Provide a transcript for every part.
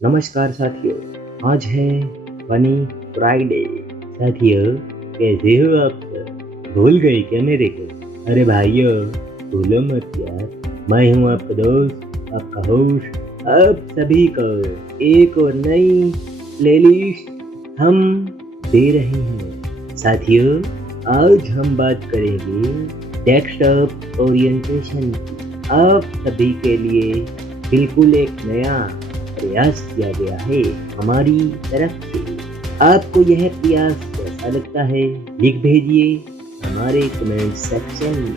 नमस्कार साथियों, आज है फनी फ्राइडे। साथियों, कैसे हो आप सब? भूल गए क्या मेरे को? अरे भाइयों, भूलो मत यार। मैं हूँ आपका दोस्त, आपका होस्ट। आप सभी को एक और नई प्लेलिस्ट हम दे रहे हैं। साथियों, आज हम बात करेंगे डेस्कटॉप ओरिएंटेशन की। आप सभी के लिए बिल्कुल एक नया प्रयास किया गया है हमारी तरफ से। आपको यह प्रयास कैसा लगता है, लिख भेजिए हमारे कमेंट सेक्शन में।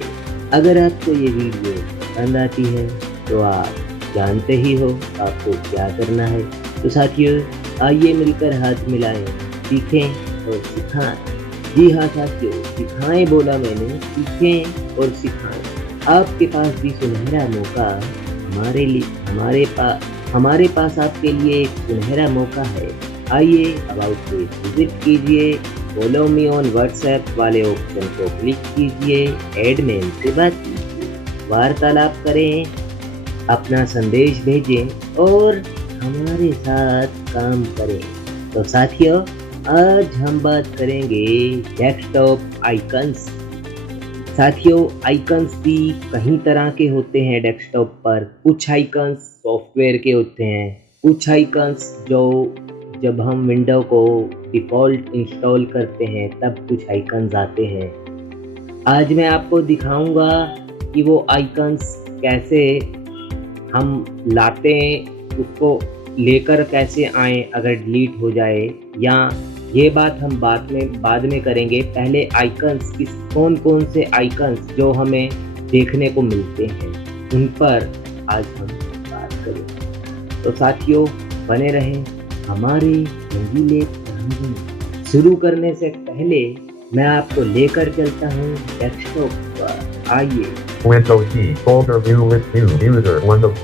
अगर आपको ये वीडियो पसंद आती है तो आप जानते ही हो आपको क्या करना है। तो साथियों, आइए मिलकर हाथ मिलाएं, सीखें और सिखाएं। जी हाँ साथियों, सिखाएं बोला मैंने, सीखें और सिखाएं। आपके पास भी सुनहरा मौका हमारे पास आपके लिए एक सुनहरा मौका है। आइए अबाउट पे विजिट कीजिए, फॉलो मी ऑन व्हाट्सएप वाले ऑप्शन को क्लिक कीजिए, एडमिन से बात कीजिए, वार्तालाप करें, अपना संदेश भेजें और हमारे साथ काम करें। तो साथियों, आज हम बात करेंगे डेस्कटॉप आइकन्स। साथियों, आइकन्स भी कई तरह के होते हैं डेस्कटॉप पर। कुछ आइकन्स सॉफ्टवेयर के होते हैं, कुछ आइकन्स जो जब हम विंडो को डिफ़ॉल्ट इंस्टॉल करते हैं तब कुछ आइकन्स आते हैं। आज मैं आपको दिखाऊंगा कि वो आइकन्स कैसे हम लाते हैं, उसको लेकर कैसे आएँ अगर डिलीट हो जाए, या ये बात हम बाद में करेंगे। पहले आइकन्स कौन कौन से आइकन्स जो हमें देखने को मिलते हैं उन पर आज हम बात करेंगे। तो साथियों, बने रहें हमारे रंगीले कहानी में। शुरू करने से पहले मैं आपको लेकर चलता हूँ डेस्कटॉप पर। आइए। Windows D folder view list view user window.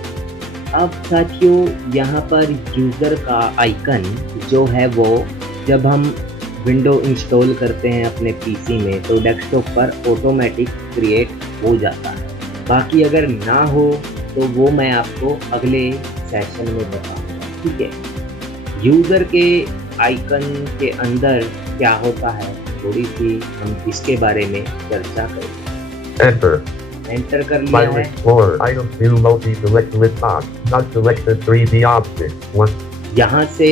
अब साथियों, यहाँ पर यूज़र का आइकन जो है वो जब हम विंडो इंस्टॉल करते हैं अपने पीसी में तो डेस्कटॉप पर ऑटोमेटिक क्रिएट हो जाता है। बाकी अगर ना हो तो वो मैं आपको अगले सेशन में बताऊंगा, ठीक है। यूज़र के आइकन के अंदर क्या होता है, थोड़ी सी हम इसके बारे में चर्चा करेंगे। एंटर कर लिया File है। Explorer item view multi select list box not selected 3D object one यहाँ से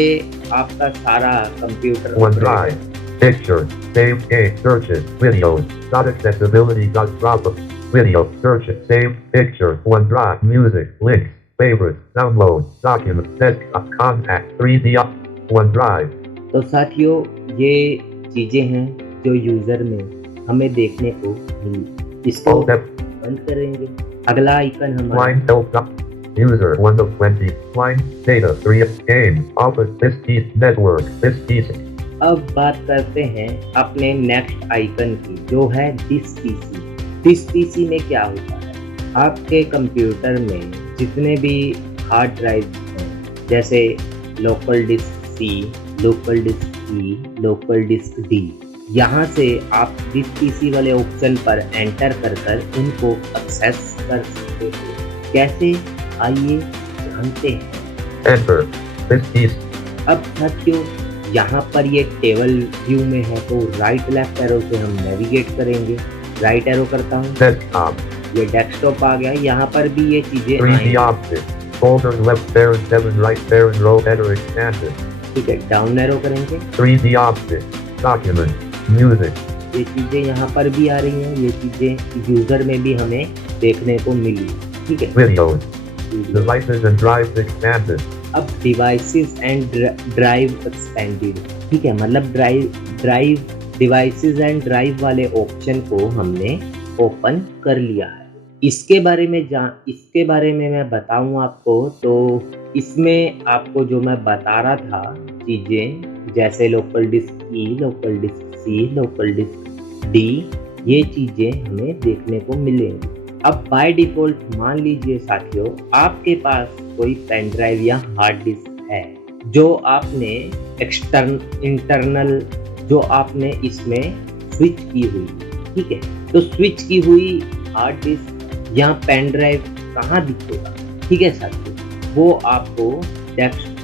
आपका सारा computer OneDrive pictures save game searches videos dot accessibility dot drop video searches save pictures OneDrive music links favorites download documents desktop contact 3D OneDrive। तो साथियों, ये चीजें हैं जो यूजर में हमें देखने को मिली। इसको बंद करेंगे। अगला आइकन हमारा line help user 1 of 20 line data 3 game office this piece network this piece। अब बात करते हैं अपने नेक्स्ट आइकन की जो है दिस पीसी। दिस पीसी में क्या होता है, आपके कंप्यूटर में जितने भी हार्ड ड्राइव हैं, जैसे local disk C, local disk E, local disk D, यहाँ से आप दिस पीसी वाले ऑप्शन पर एंटर कर उनको एक्सेस कर सकते हो। कैसे, आइए जानते हैं। enter this piece अब साथियों, यहाँ पर ये टेबल व्यू में है तो राइट लेफ्ट एरो से हम नेविगेट करेंगे। राइट एरो करता हूँ, desktop ये डेस्कटॉप आ गया। यहाँ पर भी ये चीजें 3D आएंगी, object folder left parent 7 right parent row header expanded ठीक है। डाउन एरो करेंगे, 3D object document music ये चीजें यहाँ पर भी आ रही हैं। ये चीजें यूजर में भी हमें देखने को मिली, ठीक है। videos devices and drives expanded अब डिवाइसेस एंड ड्राइव एक्सपेंडेड, ठीक है, मतलब ड्राइव डिवाइसेस एंड ड्राइव वाले ऑप्शन को हमने ओपन कर लिया है। इसके बारे में मैं बताऊं आपको, तो इसमें आपको जो मैं बता रहा था चीजें, जैसे local disk E, local disk C, local disk D, ये चीजें हमें देखने को मिलेंगी। अब बाय डिफॉल्ट मान लीजिए साथियों, आपके पास कोई पेन ड्राइव या हार्ड डिस्क है जो आपने इंटरनल जो आपने इसमें स्विच की हुई, ठीक है। तो स्विच की हुई हार्ड डिस्क या पेन ड्राइव कहाँ दिखेगा, ठीक है साथियों, वो आपको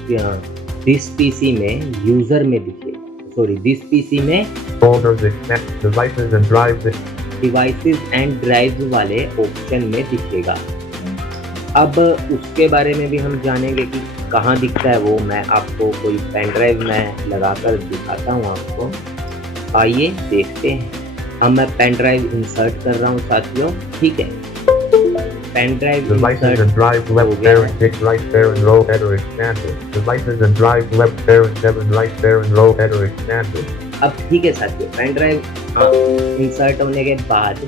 दिस पीसी में यूजर में दिखेगा, सॉरी दिस पीसी में Folders except devices and drives. Devices and drives वाले ऑप्शन में दिखेगा। अब उसके बारे में भी हम जानेंगे कि कहाँ दिखता है वो। मैं आपको कोई पेन ड्राइव में लगाकर दिखाता हूँ आपको। आइए देखते हैं। अब मैं पेन ड्राइव इंसर्ट कर रहा हूँ साथियों, ठीक है। Pen drive Devices and drives हो left गया parent है। 6 right parent row header expanded. Devices and drives left parent 7 right parent row header expanded. अब ठीक है साथियों, पेन ड्राइव इंसर्ट होने के बाद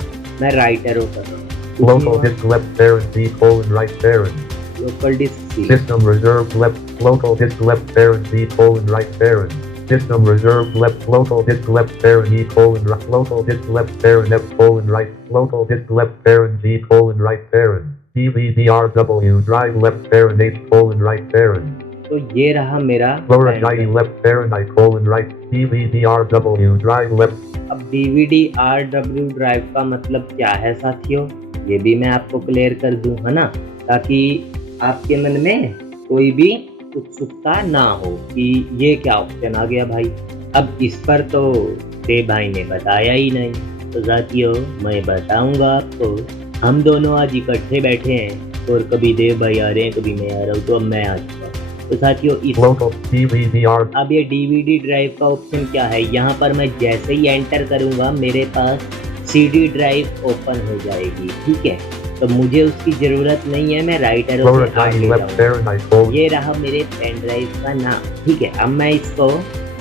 मैं राइट एरो कर रहा हूँ। Local disk left parent D colon right parent. Local disk C, System reserved left local disk left parent D colon right parent. System reserved left local disk left parent E colon right local disk left parent F colon right local disk left parent G colon right parent. DVDRW drive left parent H colon right parent. तो ये रहा मेरा Lower pen drive drive. left parent I colon right DVDRW drive left. अब DVD-RW drive का मतलब क्या है साथियों, ये भी मैं आपको क्लियर कर दूं, है ना, ताकि आपके मन में कोई भी उत्सुकता ना हो कि ये क्या ऑप्शन आ गया भाई। अब इस पर तो देव भाई ने बताया ही नहीं, तो साथियों मैं बताऊंगा आपको। हम दोनों आज इकट्ठे बैठे हैं और कभी देव भाई आ रहे हैं, कभी मैं आ रहा हूँ, तो अब मैं आ चुका हूँ। तो साथियों इस Local DVDR अब ये DVD ड्राइव का ऑप्शन क्या है, यहाँ पर मैं जैसे ही एंटर करूँगा मेरे पास CD ड्राइव ओपन हो जाएगी, ठीक है। तो मुझे उसकी ज़रूरत नहीं है, मैं राइट एरो Lower से आगे drive left जाऊँगा। parent I colon. ये रहा मेरे पेन ड्राइव का नाम, ठीक है। अब मैं इसको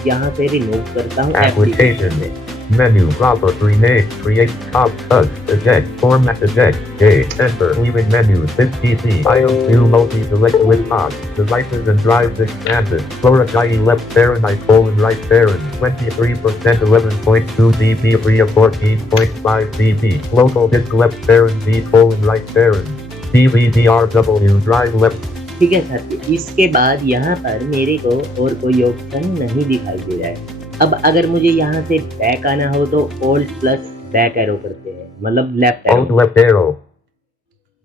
यहाँ से रिमूव करता हूँ Application. एप्लीकेशन से। Menu proper rename create top touch eject format eject A enter leaving menu this PC item view multi select with top devices and drives expanded Flora IE left parent I colon right parent 23% 11.2 dB free of 14.5 dB local disk left parent D colon right parent DVDRW drive left. ठीक है साथियों, इसके बाद यहाँ पर मेरे को और कोई ऑप्शन नहीं दिखाई दे रहा है। अब अगर मुझे यहाँ से बैक आना हो तो Alt प्लस बैक एरो करते हैं, मतलब left Alt arrow. left arrow.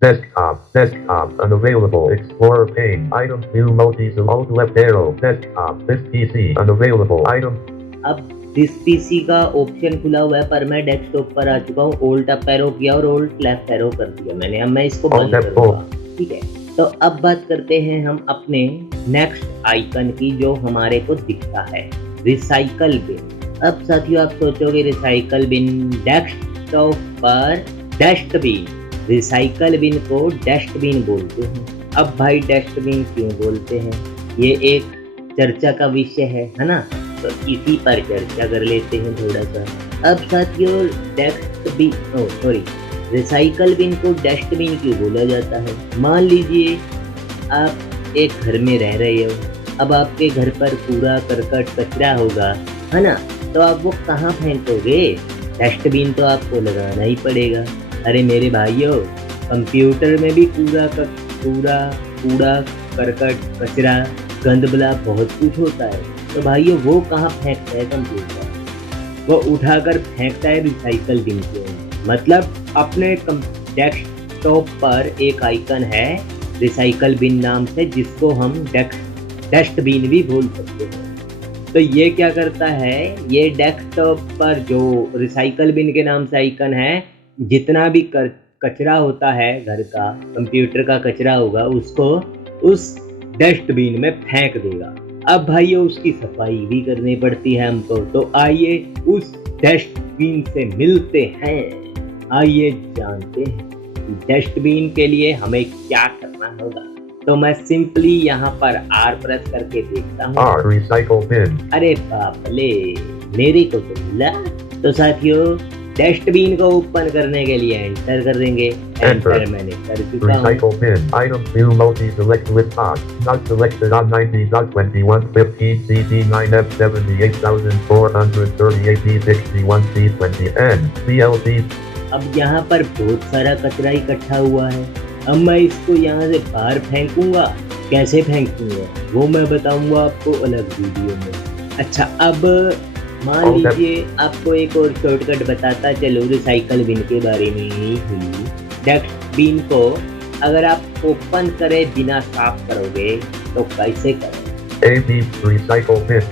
Desktop unavailable. Explorer pane. Item view multi Alt left arrow. Desktop. This PC unavailable. Item. अब दिस पीसी का ऑप्शन खुला हुआ है पर मैं डेस्कटॉप पर आ चुका हूँ। Alt अप एरो किया और Alt लेफ्ट एरो कर दिया मैंने। अब मैं इसको बंद Alt कर F4. दूंगा, ठीक है। तो अब बात करते हैं हम अपने नेक्स्ट आइकन की, जो हमारे को दिखता है रिसाइकल बिन। अब साथियों आप सोचोगे रिसाइकल बिन, डेस्कटॉप पर डस्टबिन, रिसाइकल बिन को डस्टबिन बोलते हैं। अब भाई डस्टबिन क्यों बोलते हैं, ये एक चर्चा का विषय है ना, तो इसी पर चर्चा कर लेते हैं थोड़ा सा। अब साथियों रिसाइकल बिन को डस्टबिन क्यों बोला जाता है। मान लीजिए आप एक घर में रह रहे हो, अब आपके घर पर कूड़ा करकट कचरा होगा, है ना, तो आप वो कहाँ फेंकोगे, डस्टबिन तो आपको लगाना ही पड़ेगा। अरे मेरे भाइयों, कंप्यूटर में भी कूड़ा करकट कचरा गंदबला बहुत कुछ होता है, तो भाइयों वो कहाँ फेंकता है कंप्यूटर, वो उठाकर फेंकता है रिसाइकल बिन के। मतलब अपने डेस्कटॉप पर एक आइकन है रिसाइकल बिन नाम से, जिसको हम डस्टबिन भी बोल सकते हैं। तो ये क्या करता है, ये डेस्कटॉप पर जो रिसाइकल बिन के नाम से आइकन है, जितना भी कचरा होता है घर का, कंप्यूटर का कचरा होगा, उसको उस डस्टबिन में फेंक देगा। अब भाइयों उसकी सफाई भी करनी पड़ती है हमको, तो आइए उस डस्टबिन से मिलते हैं, आइए जानते हैं डस्टबिन के लिए हमें क्या करना होगा। तो मैं सिंपली यहाँ पर R प्रेस करके देखता हूँ। R recycle bin. अरे बापले, मेरे को तो मिला। तो साथियों डस्टबिन को ओपन करने के लिए एंटर कर देंगे। एंटर मैंने कर चुका हूँ। Recycle bin. Item view multi select with top. Not selected on 90.21 15 CD 9F 78,438 D61 C20 N CLC. अब यहाँ पर बहुत सारा कचरा इकट्ठा हुआ है। अब मैं इसको यहाँ से बाहर फेंकूंगा, कैसे फेंकूंगा वो मैं बताऊंगा आपको अलग वीडियो में। अच्छा, अब मान लीजिए आपको एक और शॉर्टकट बताता चलो रिसाइकल बिन के बारे में ही। डस्टबिन को अगर आप ओपन करें बिना साफ करोगे तो कैसे करें, AB recycle bin.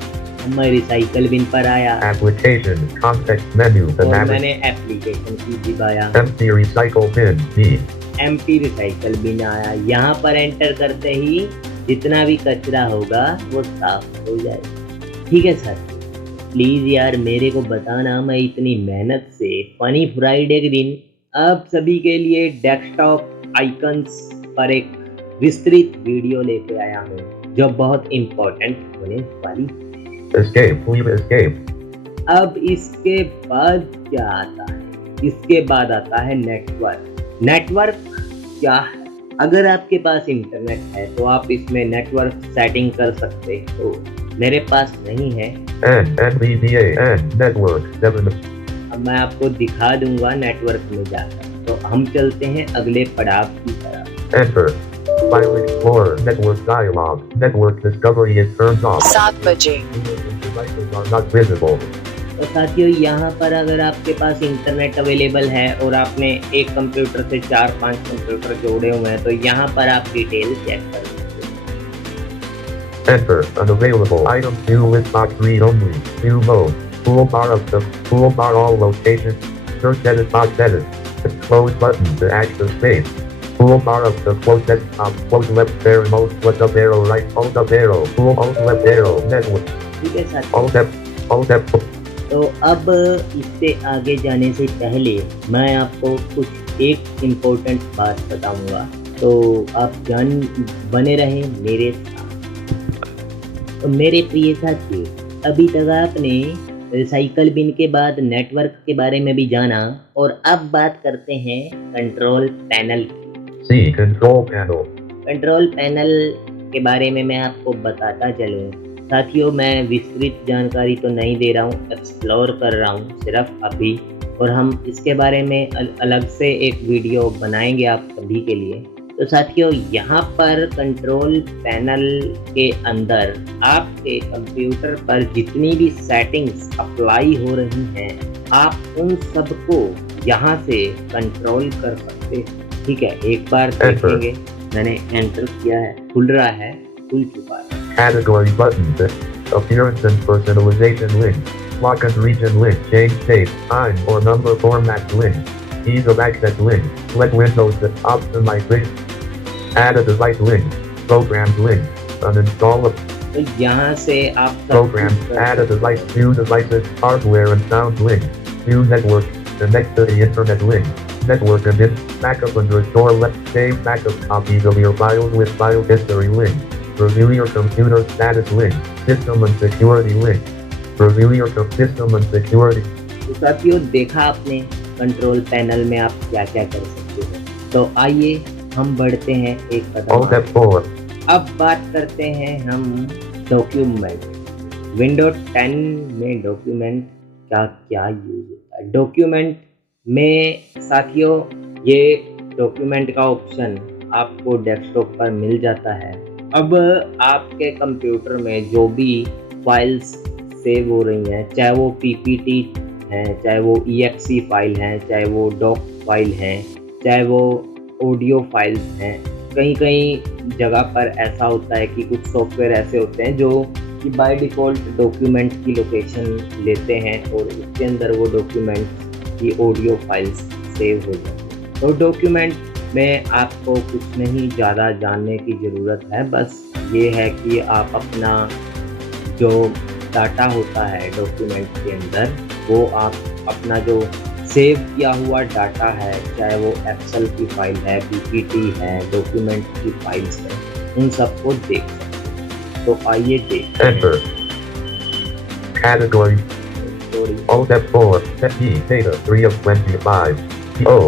अब मैं रिसाइकल बिन पर आया Application context menu. The और navigation. मैंने एप्लीकेशन की दबाया, Empty recycle bin. B. Empty recycle bin आया। यहाँ पर एंटर करते ही जितना भी कचरा होगा वो साफ हो जाएगा। ठीक है सर, प्लीज़ यार मेरे को बताना, मैं इतनी मेहनत से फनी फ्राइडे के दिन आप सभी के लिए डेस्कटॉप आइकन्स पर एक विस्तृत वीडियो लेके आया हूँ जो बहुत इम्पोर्टेंट होने वाली। Escape. Leave escape. अब इसके बाद क्या आता है? इसके बाद आता है नेटवर्क। नेटवर्क क्या है? अगर आपके पास इंटरनेट है तो आप इसमें नेटवर्क सेटिंग कर सकते हो। मेरे पास नहीं है, NVDA and network 7. अब मैं आपको दिखा दूंगा नेटवर्क में जाकर। तो हम चलते हैं अगले पड़ाव की तरफ। Enter. File Explorer. Network dialog. Network discovery is turned off. 7 बजे। Devices are not visible. तो साथियों, यहाँ पर अगर आपके पास इंटरनेट अवेलेबल है और आपने एक कंप्यूटर से 4-5 कंप्यूटर जोड़े हुए हैं तो यहाँ पर आप डिटेल चेक कर सकते हैं। Enter. Unavailable. Item 2 list box read only. View mode. Toolbar of the toolbar all locations. Search edit box edit. Close button to access space. Toolbar of the close desktop. Close left arrow. Alt left up arrow. Right alt up arrow. Tool alt left arrow. Network. ठीक है साथियों, Alt F. Alt F. तो अब इससे आगे जाने से पहले मैं आपको कुछ एक इम्पोर्टेंट बात बताऊंगा, तो आप बने रहें मेरे साथ। तो मेरे प्रिय साथियों, अभी तक आपने रिसाइकल बिन के बाद नेटवर्क के बारे में भी जाना और अब बात करते हैं कंट्रोल पैनल की। C. Control panel. Control panel के बारे में मैं आपको बताता चलूँ। साथियों, मैं विस्तृत जानकारी तो नहीं दे रहा हूँ, एक्सप्लोर कर रहा हूँ सिर्फ अभी, और हम इसके बारे में अलग से एक वीडियो बनाएंगे आप सभी के लिए। तो साथियों, यहाँ पर कंट्रोल पैनल के अंदर आपके कंप्यूटर पर जितनी भी सेटिंग्स अप्लाई हो रही हैं, आप उन सबको यहाँ से कंट्रोल कर सकते हैं। ठीक है, एक बार देखेंगे। मैंने एंटर किया है, खुल रहा है, खुल चुका है। Category button. Appearance and personalization link. Lock and region link. Change date, time or number format link. Ease of access link. Select Windows that optimize link. Add a device link. Programs link. Uninstall a तो यहाँ से आप program. Add a device. View devices. Hardware and sound link. View network. Connect to the internet link. Network and backup and restore. Let's save backup copies of your files with file history link. Review your computer status link. System and security link. Review your system and security. तो साथियों, देखा आपने control panel में आप क्या क्या कर सकते हो। तो आइए हम बढ़ते हैं एक कदम Alt आगे। F4. अब बात करते हैं हम डॉक्यूमेंट। विंडोज 10 में डॉक्यूमेंट का क्या यूज होता है। डॉक्यूमेंट में साथियों, ये डॉक्यूमेंट का ऑप्शन आपको डेस्कटॉप पर मिल जाता है। अब आपके कंप्यूटर में जो भी फाइल्स सेव हो रही हैं, चाहे वो पीपीटी हैं, चाहे वो EXE फाइल हैं, चाहे वो डॉक फाइल हैं, चाहे वो ऑडियो फाइल्स हैं, कहीं कहीं जगह पर ऐसा होता है कि कुछ सॉफ्टवेयर ऐसे होते हैं जो कि बाय डिफ़ॉल्ट डॉक्यूमेंट की लोकेशन लेते हैं और उसके अंदर वो डॉक्यूमेंट की ऑडियो फाइल्स सेव हो जाती हैं। तो डॉक्यूमेंट में आपको कुछ नहीं ज़्यादा जानने की ज़रूरत है, बस ये है कि आप अपना जो डाटा होता है डॉक्यूमेंट के अंदर, वो आप अपना जो सेव किया हुआ डाटा है, चाहे वो एक्सेल की फाइल है, पीपीटी है, डॉक्यूमेंट की फाइल्स है, उन सबको देख सकते हैं। तो आइए देख। Enter. Category. Alt F4. Set E. Data 3 of 25. O.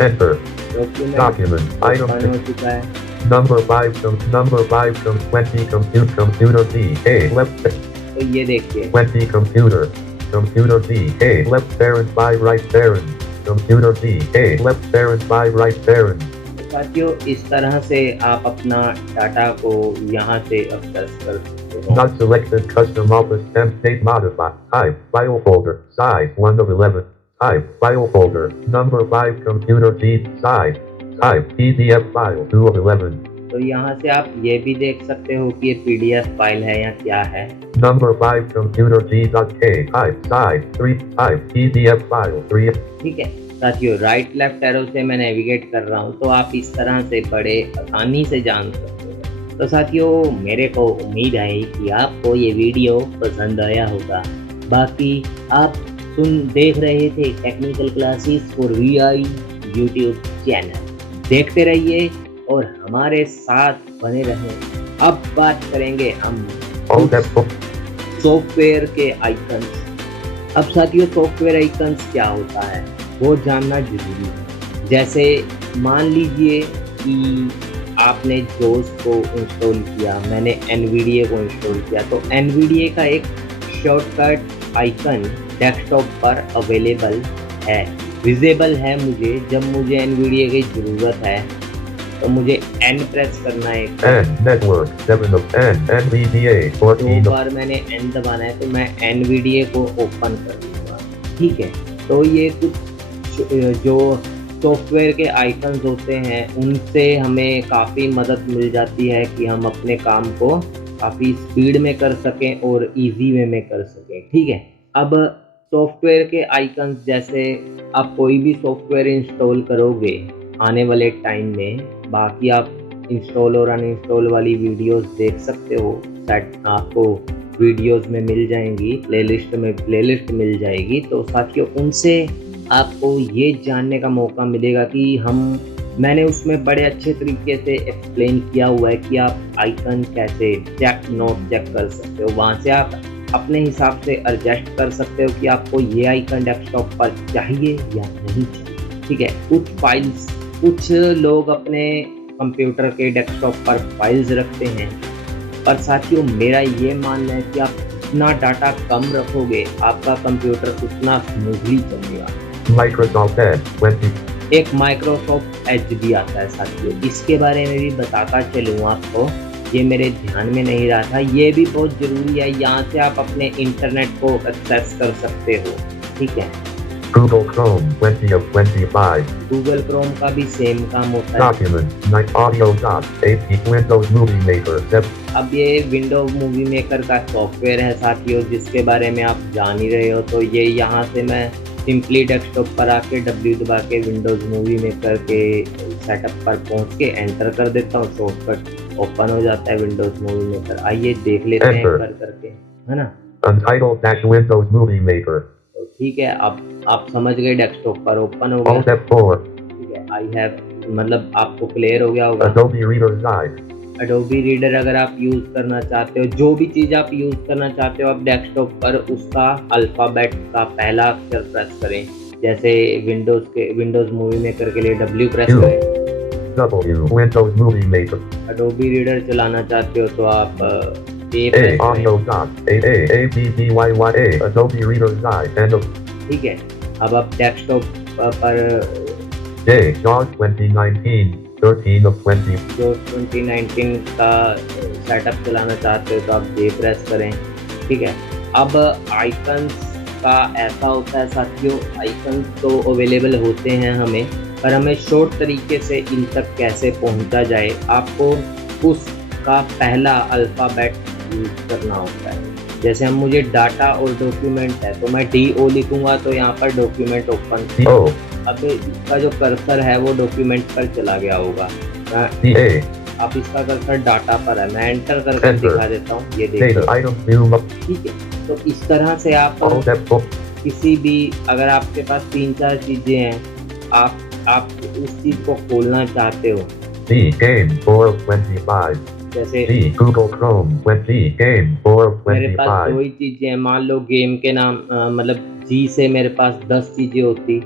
Enter. Document Document. Item open हो चुका है। number 5 from 20 computer D. A. Left तो ये देखिए, 20 computer. Computer D. A. Left parent by right parent. Computer D. A. Left parent by right parent. तो साथियों, इस तरह से आप अपना डाटा को यहाँ से एक्सेस कर सकते हो। Not selected custom office temp state modify. Type file folder. Size 1 of 11. Type file folder. Number 5 computer D. Size. Type PDF file 2 of 11. तो यहाँ से आप ये भी देख सकते हो कि ये PDF फाइल है या क्या है। Number 5 computer G.K. Type side 3 type PDF file 3. ठीक है साथियों, राइट लेफ्ट एरो से मैं नेविगेट कर रहा हूँ तो आप इस तरह से बड़े आसानी से जान सकते हो। तो साथियों, मेरे को उम्मीद है कि आपको ये वीडियो पसंद आया होगा। बाकी आप देख रहे थे technical classes for VI YouTube channel, देखते रहिए और हमारे साथ बने रहें। अब बात करेंगे हम सॉफ्टवेयर के आइकन्स। अब साथियों, सॉफ्टवेयर आइकन्स क्या होता है वो जानना जरूरी है। जैसे मान लीजिए कि आपने जोस को इंस्टॉल किया, मैंने NVDA को इंस्टॉल किया, तो NVDA का एक शॉर्टकट आइकन डेस्कटॉप पर अवेलेबल है, विजिबल है। मुझे जब मुझे NVDA की ज़रूरत है तो मुझे N प्रेस करना है। Network 7 of NVDA 14. दो बार मैंने N दबाना है तो मैं NVDA को ओपन कर लूँगा। ठीक है, तो ये कुछ जो सॉफ्टवेयर के आइकन्स होते हैं उनसे हमें काफ़ी मदद मिल जाती है कि हम अपने काम को काफ़ी स्पीड में कर सकें और इजी वे में कर सकें। ठीक है, अब सॉफ्टवेयर के आइकन्स, जैसे आप कोई भी सॉफ्टवेयर इंस्टॉल करोगे आने वाले टाइम में, बाकी आप इंस्टॉल और अनइंस्टॉल वाली वीडियोस देख सकते हो, सेट आपको वीडियोस में मिल जाएंगी, प्लेलिस्ट मिल जाएगी। तो साथियों, उनसे आपको ये जानने का मौका मिलेगा कि मैंने उसमें बड़े अच्छे तरीके से एक्सप्लेन किया हुआ है कि आप आइकन कैसे नोट चेक कर सकते हो। वहाँ से आप अपने हिसाब से एडजस्ट कर सकते हो कि आपको ये आइकन डेस्कटॉप पर चाहिए या नहीं चाहिए। ठीक है, कुछ लोग अपने कंप्यूटर के डेस्कटॉप पर फाइल्स रखते हैं, पर साथियों मेरा ये मानना है कि आप जितना डाटा कम रखोगे आपका कंप्यूटर उतना स्मूथली चलेगा। Microsoft Edge 20. एक माइक्रोसॉफ्ट एज भी आता है साथियों, इसके बारे में भी बताता चलूँ आपको, ये मेरे ध्यान में नहीं रहा था, ये भी बहुत ज़रूरी है। यहाँ से आप अपने इंटरनेट को एक्सेस कर सकते हो। ठीक है, Google Chrome 20 of 25. Google Chrome का भी सेम काम होता है। Document 9 audio doc 8 Windows Movie Maker 7. अब ये विंडो मूवी मेकर का सॉफ्टवेयर है साथियों, जिसके बारे में आप जान ही रहे हो। तो ये यहाँ से मैं सिंपली डेस्कटॉप पर आके W दबा के विंडोज़ मूवी मेकर के सेटअप पर पहुँच के एंटर कर देता हूँ, शॉर्टकट ओपन हो जाता है विंडोज़ मूवी मेकर। आइए देख लेते हैं कर करके, है ना। Untitled Windows Movie Maker. तो ठीक है, अब आप समझ गए, डेस्कटॉप पर ओपन हो गया। Alt F4. ठीक है, आई हैव मतलब आपको क्लियर हो गया होगा। Adobe Reader Guide. Adobe Reader अगर आप यूज़ करना चाहते हो, जो भी चीज़ आप यूज़ करना चाहते हो आप डेस्कटॉप पर, उसका अल्फ़ाबेट का पहला अक्षर प्रेस करें। जैसे विंडोज़ मूवी मेकर के लिए W प्रेस करें। W Windows Movie Maker. Adobe Reader चलाना चाहते हो तो आप A A प्रेस audio करें। doc ABBYYA Adobe Reader Guide. End of. ठीक है, अब आप डेस्कटॉप पर J JAWS 2019 13 of 20. जो 2019 का सेटअप चलाना चाहते हो तो आप J प्रेस करें। ठीक है, अब आइकन्स का ऐसा होता है साथियों, आइकन्स तो अवेलेबल होते हैं हमें, पर हमें शॉर्ट तरीके से इन तक कैसे पहुंचा जाए, आपको उसका पहला अल्फ़ाबेट यूज़ करना होता है। जैसे हम मुझे डाटा और डॉक्यूमेंट है तो मैं DO लिखूंगा तो यहाँ पर डॉक्यूमेंट ओपन। DO. अब इसका जो कर्सर है वो डॉक्यूमेंट पर चला गया होगा। DA. अब इसका कर्सर डाटा पर है, मैं एंटर करके दिखा देता हूँ, ये देखो। Data item view up. ठीक है, तो इस तरह से आप Alt F4. किसी भी, अगर आपके पास 3-4 चीज़ें हैं, आप उस चीज़ को खोलना चाहते हो, D game 4 of 25. जैसे D Google Chrome 20 game 4 of मेरे पास 25. 2 ही चीज़ें हैं, मान लो गेम के नाम मतलब G से मेरे पास 10 चीज़ें होती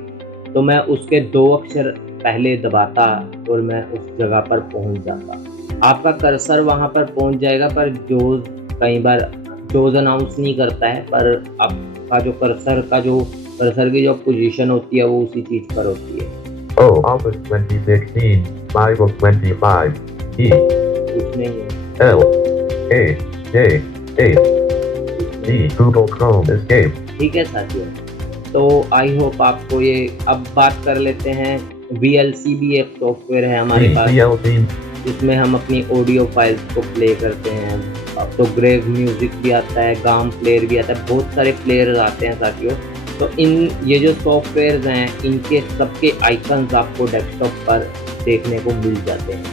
तो मैं उसके 2 अक्षर पहले दबाता और मैं उस जगह पर पहुंच जाता। आपका कर्सर वहां पर पहुंच जाएगा, पर जोज कई बार जोज अनाउंस नहीं करता है, पर आपका जो कर्सर की जो पोजीशन होती है वो उसी चीज़ पर होती है। O Office 2016 5 of 25. E कुछ नहीं है। L A J A D Google Chrome Escape. ठीक है साथियों, तो आई होप आपको ये, अब बात कर लेते हैं VLC भी एक सॉफ्टवेयर है हमारे पास। VLC जिसमें हम अपनी ऑडियो फाइल्स को प्ले करते हैं। अब तो ग्रेव म्यूज़िक भी आता है, गाम प्लेयर भी आता है, बहुत सारे प्लेयर्स आते हैं साथियों। तो ये जो सॉफ्टवेयर्स हैं, इनके सबके आइकन्स आपको डेस्कटॉप पर देखने को मिल जाते हैं,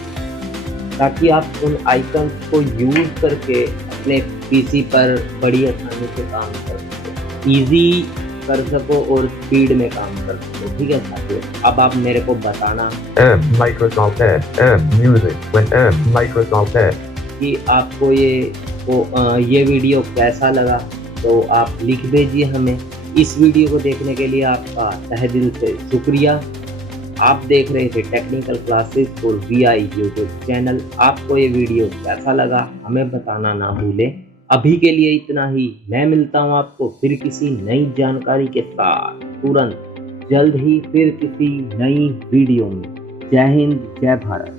ताकि आप उन आइकन्स को यूज़ करके अपने पीसी पर बड़ी आसानी से काम कर सको, ईज़ी कर सको और स्पीड में काम कर सको। ठीक है साथियों, अब आप मेरे को बताना Microsoft Edge, Music, when Microsoft Edge. कि आपको ये वीडियो कैसा लगा, तो आप लिख भेजिए हमें। इस वीडियो को देखने के लिए आपका तहे दिल से शुक्रिया। आप देख रहे थे technical classes for VI YouTube channel. आपको ये वीडियो कैसा लगा हमें बताना ना भूलें। अभी के लिए इतना ही। मैं मिलता हूँ आपको फिर किसी नई जानकारी के साथ तुरंत, जल्द ही फिर किसी नई वीडियो में। जय हिंद, जय भारत।